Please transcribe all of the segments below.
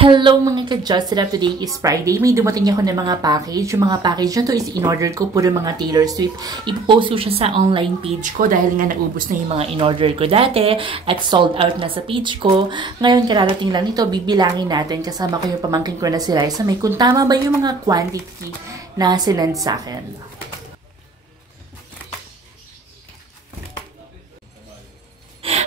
Hello mga ka-Just Setup! Today is Friday. May dumating ako ng mga package. Yung mga package na to is in-order ko. Puro mga Taylor Swift. Ipopost ko siya sa online page ko dahil nga naubos na yung mga in-order ko dati at sold out na sa page ko. Ngayon, kararating lang nito. Bibilangin natin. Kasama ko yung pamangkin ko na si Liza. May kung tama ba yung mga quantity na sinend sa akin.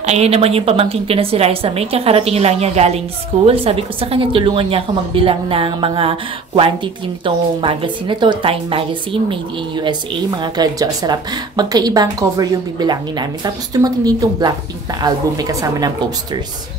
Ayun naman yung pamangkin ko na si Liza May. Kakarating lang niya galing school. Sabi ko sa kanya, tulungan niya ako magbilang ng mga quantity nitong magazine na to. Time Magazine, made in USA. Mga ka-Just Setup. Magkaibang cover yung bibilangin namin. Tapos dumating nitong Blackpink na album. May kasama ng posters.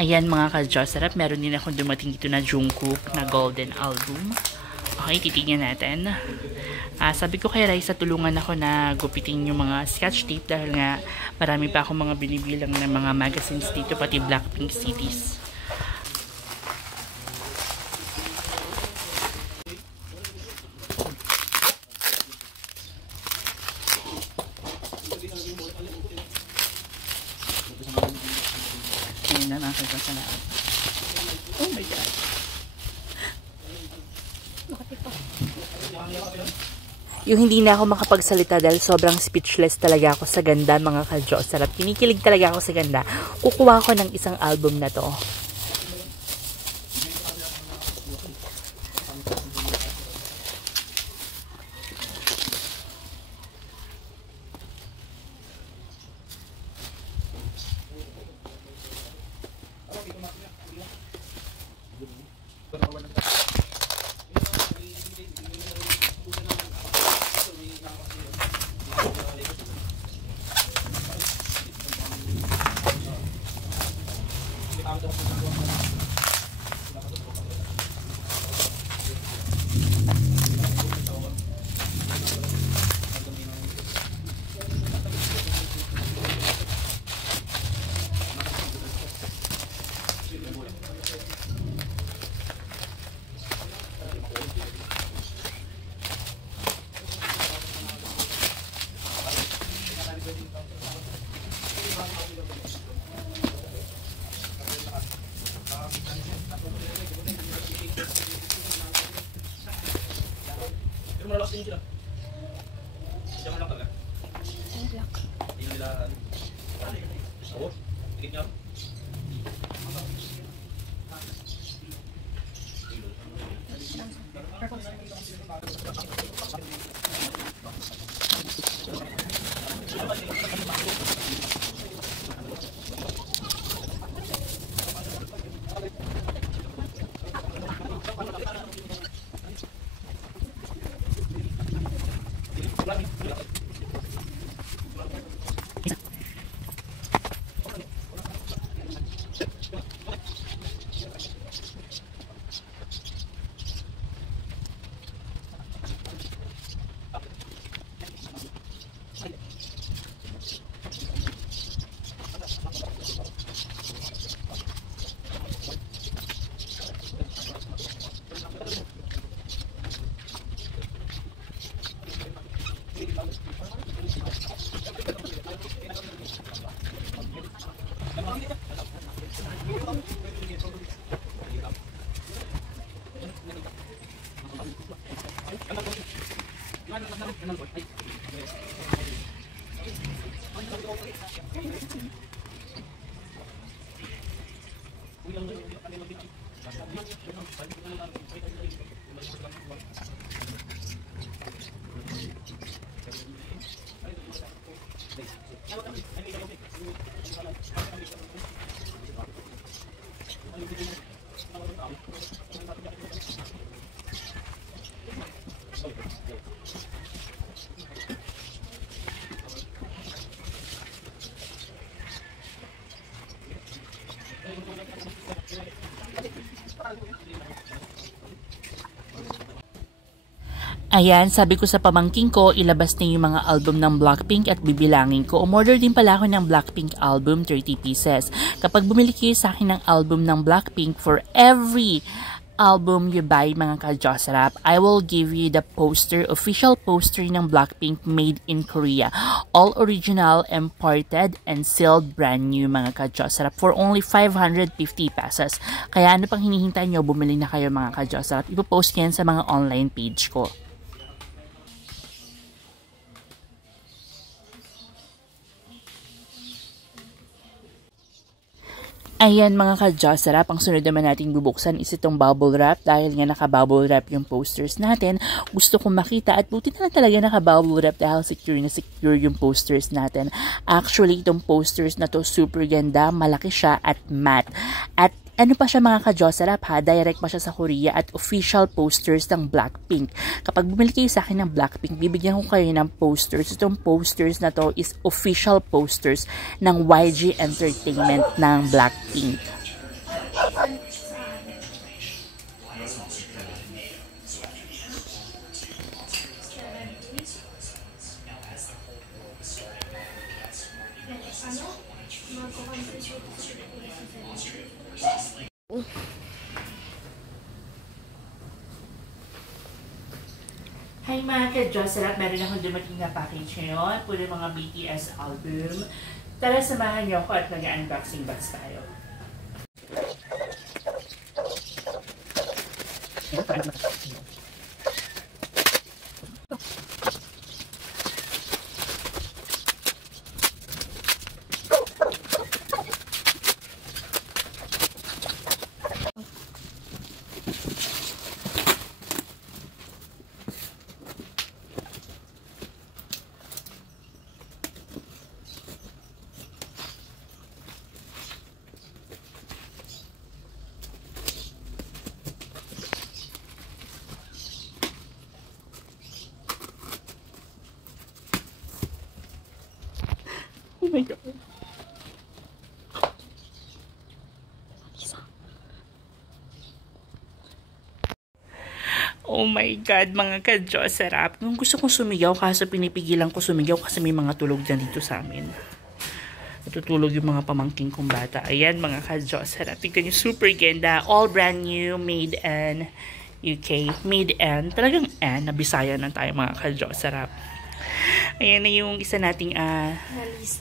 Ayan mga ka-Just Setup, meron din akong dumating dito na Jungkook na Golden Album. Okay, titignan natin. Sabi ko kay Liza, tulungan ako na gupitin yung mga sketch tape dahil nga marami pa akong mga binibilang ng mga magazines dito, pati Blackpink CDs. Ayan na mga ka-Just Setup. Oh my God. Yung hindi na ako makapagsalita dahil sobrang speechless talaga ako sa ganda mga ka-Just Setup. Kinikilig talaga ako sa ganda. Kukuha ko ng isang album na to. Malakas din sila. Diyan lang talaga. Black. Hindi nila... Oo. Tigit niya. Ayan, sabi ko sa pamangking ko, ilabas na yung mga album ng Blackpink at bibilangin ko. Umorder din pala ako ng Blackpink album, 30 pieces. Kapag bumili kayo sa akin ng album ng Blackpink, for every album you buy, mga ka-Jocerap, I will give you the poster, official poster ng Blackpink made in Korea. All original, imported, and sealed brand new, mga ka-Jocerap, for only 550 pesos. Kaya ano pang hinihintay nyo, bumili na kayo, mga ka-Jocerap. Ipopost yan sa mga online page ko. Ayan mga ka-Jocerap, ang sunod naman nating bubuksan is itong bubble wrap. Dahil nga naka-bubble wrap yung posters natin, gusto kong makita at buti na lang talaga naka-bubble wrap dahil secure na secure yung posters natin. Actually, itong posters na to super ganda, malaki siya at matte. At ano pa siya mga ka-Jocerap ha, direct pa siya sa Korea at official posters ng Blackpink. Kapag bumili kayo sa akin ng Blackpink, bibigyan ko kayo ng posters. Itong posters na to is official posters ng YG Entertainment ng Blackpink. Hi mga ka-Jocerap, meron akong dumating na package ngayon. Puro mga BTS album. Tara, samahan niyo ako at mag-unboxing box tayo. Oh my God. Oh my God, mga ka-Jocerap. Nung gusto kong sumigaw, kaso pinipigilan ko sumigaw kasi may mga tulog na dito sa amin. Natutulog yung mga pamangking kong bata. Ayan, mga ka-Jocerap. Tignan nyo, super ganda. All brand new, made in UK. Made in, talagang nabisaya na tayo, mga ka-Jocerap. Ayan na yung isa nating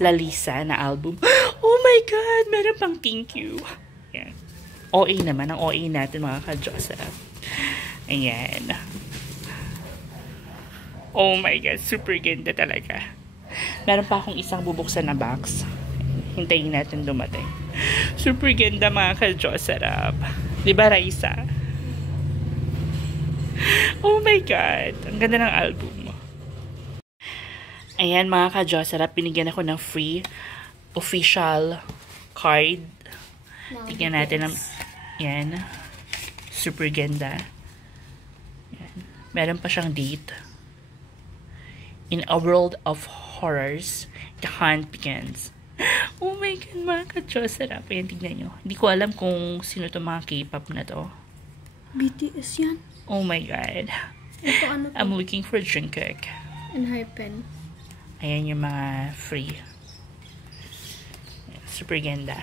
Lalisa na album. Oh my God! Meron pang thank you. Ayan. OA naman. Ang OA natin, mga ka-Jocerap. Ayan. Oh my God. Super ganda talaga. Meron pa akong isang bubuksan na box. Hintayin natin dumating. Super ganda, mga ka-Jocerap. Diba, Raisa? Oh my God. Ang ganda ng album. Ayan mga ka-Jocerap, binigyan ako ng free official card. Tignan natin ang, yan, super ganda. Yan. Meron pa siyang date. In a world of horrors, the hunt begins. Oh my God, mga ka-Jocerap. Ayan, tignan nyo. Hindi ko alam kung sino to mga K-pop na to. BTS yan. Oh my God. Ito ano to? I'm looking for Jungkook. And Hypen. Ayan yung mga free. Super ganda.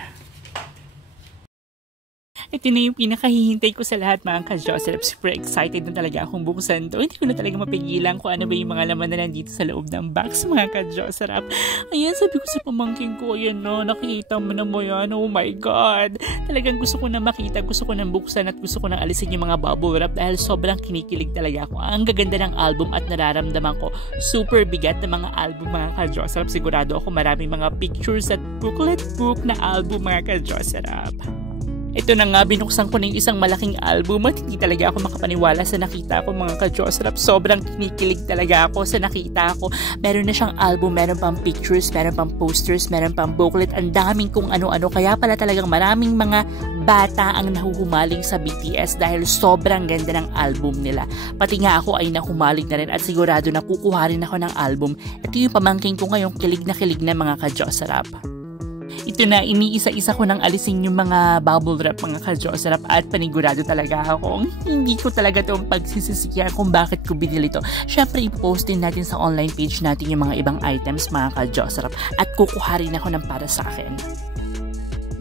Ito na yung pinakahihintay ko sa lahat, mga ka-Jocerap. Super excited na talaga akong buksan to. Hindi ko na talaga mapigilan kung ano ba yung mga laman na nandito sa loob ng box, mga ka-Jocerap. Ayan, sabi ko sa pamangking ko, ayan no, nakita mo na mo yan. Oh my God. Talagang gusto ko na makita, gusto ko na buksan at gusto ko na alisin yung mga bubble wrap dahil sobrang kinikilig talaga ako. Ang gaganda ng album at nararamdaman ko, super bigat na mga album, mga ka-Jocerap. Sigurado ako maraming mga pictures at booklet book na album, mga ka-Jocerap. Ito na nga, binuksan ko na yung isang malaking album at hindi talaga ako makapaniwala sa nakita ko, mga ka-Jocerap. Sobrang kinikilig talaga ako sa nakita ko. Meron na siyang album, meron pang pictures, meron pang posters, meron pang booklet. Ang daming kung ano-ano. Kaya pala talagang maraming mga bata ang nahuhumaling sa BTS dahil sobrang ganda ng album nila. Pati nga ako ay nahumaling na rin at sigurado na kukuha rin ako ng album. Ito yung pamangking ko ngayong kilig na mga ka-Jocerap. Ito na, iniisa-isa ko nang alisin yung mga bubble wrap mga ka-Diyosa Rap at panigurado talaga akong hindi ko talaga itong pagsisisiyan kung bakit ko binili ito. Syempre, ipopost din natin sa online page natin yung mga ibang items mga ka-Diyosa Rap at kukuha rin ako ng para sa akin.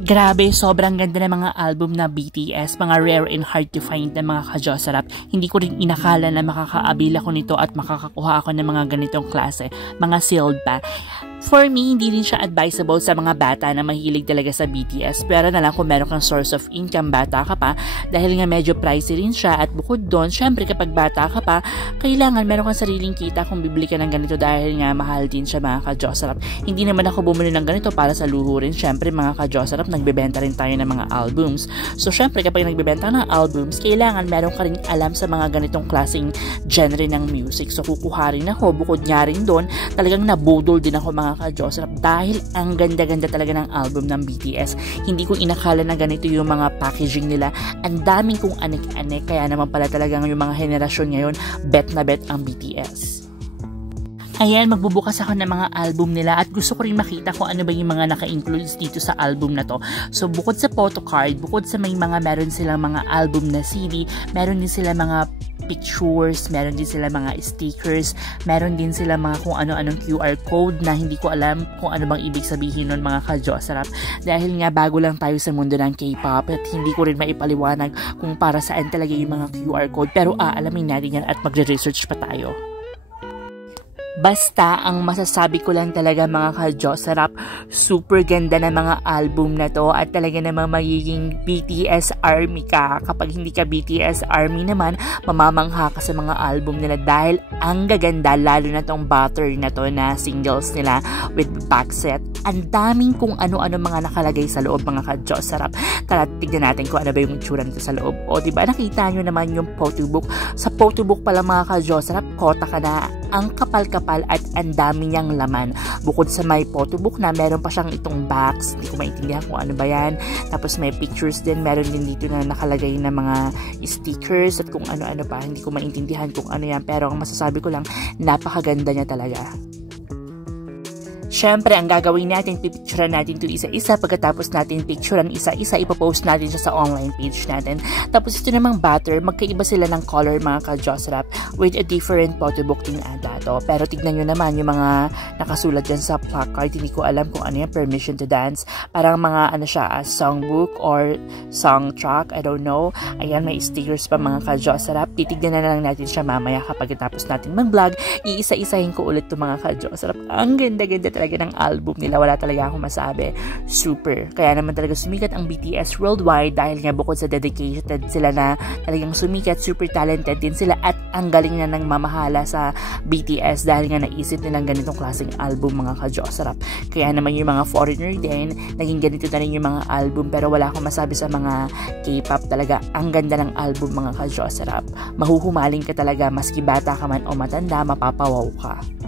Grabe, sobrang ganda ng mga album na BTS, mga rare and hard to find na mga ka-Diyosa Rap. Hindi ko rin inakala na makakaabil ako nito at makakakuha ako ng mga ganitong klase, mga sealed pa. For me, hindi rin siya advisable sa mga bata na mahilig talaga sa BTS. Pero na lang kung meron kang source of income, bata ka pa, dahil nga medyo pricey rin siya. At bukod doon, syempre kapag bata ka pa, kailangan meron kang sariling kita kung bibili ka ng ganito dahil nga mahal din siya mga ka-Diyosa Rap. Hindi naman ako bumili ng ganito para sa luho rin. Syempre mga ka-Diyosa Rap, nagbebenta rin tayo ng mga albums. So syempre kapag nagbebenta ng albums, kailangan meron ka rin alam sa mga ganitong klaseng genre ng music. So kukuha rin ako, bukod nga rin doon, talagang nabudol din ako mga ka-Diyosa Rap dahil ang ganda-ganda talaga ng album ng BTS. Hindi ko inakala na ganito yung mga packaging nila. Ang daming kong anik-anik, kaya naman pala talagang yung mga henerasyon ngayon, bet na bet ang BTS. Ayan, magbubukas ako ng mga album nila at gusto ko rin makita kung ano ba yung mga naka-includes dito sa album na to. So, bukod sa photo card, bukod sa may mga meron silang mga album na CD, meron din sila mga pictures, meron din sila mga stickers, meron din sila mga kung ano-anong QR code na hindi ko alam kung ano bang ibig sabihin nun mga ka-Diyosa Rap. Dahil nga bago lang tayo sa mundo ng K-pop at hindi ko rin maipaliwanag kung para saan talaga yung mga QR code. Pero aalamin natin yan at magre-research pa tayo. Basta, ang masasabi ko lang talaga mga ka-Diyosa Rap, super ganda na mga album na to at talaga namang magiging BTS ARMY ka. Kapag hindi ka BTS ARMY naman, mamamangha ka sa mga album nila dahil ang gaganda, lalo na tong Butter na to na singles nila with back set. Ang daming kung ano-ano mga nakalagay sa loob mga ka-Diyosa Rap. Tara, tignan natin kung ano ba yung itsura nito sa loob. O diba, nakita nyo naman yung photobook. Sa photobook pala mga ka-Diyosa Rap, kota ka na, ang kapal-kapal at ang dami niyang laman. Bukod sa may photobook na meron pa siyang itong box, hindi ko maintindihan kung ano ba yan. Tapos may pictures din, meron din dito na nakalagay na mga stickers at kung ano-ano pa. Hindi ko maintindihan kung ano yan, pero ang masasabi ko lang, napakaganda niya talaga. Syempre, ang gagawin natin, pipicturean natin ito isa-isa. Pagkatapos natin picturean isa-isa, ipopost natin siya sa online page natin. Tapos ito namang Butter, magkaiba sila ng color mga ka-Diyosa Rap with a different photobook din ata to. Pero tignan nyo naman yung mga nakasulat dyan sa placard. Hindi ko alam kung ano yung Permission to Dance. Parang mga ano siya, songbook or song track, I don't know. Ayan, may stickers pa mga ka-Diyosa Rap. Titignan na lang natin siya mamaya kapag tapos natin mag-vlog. Iisa-isahin ko ulit itong mga ka-Diyosa Rap. Ang ganda-ganda talaga ng album nila, wala talaga akong masabi. Super. Kaya naman talaga sumikat ang BTS worldwide dahil nga bukod sa dedicated sila na talagang sumikat, super talented din sila at ang galing na ng mamahala sa BTS dahil nga naisip nilang ganitong klaseng album mga ka-Diyosa Rap. Kaya naman yung mga foreigner din, naging ganito na rin yung mga album pero wala akong masabi sa mga K-pop talaga. Ang ganda ng album mga ka-Diyosa Rap. Mahuhumaling ka talaga maski bata ka man o matanda, mapapawaw ka.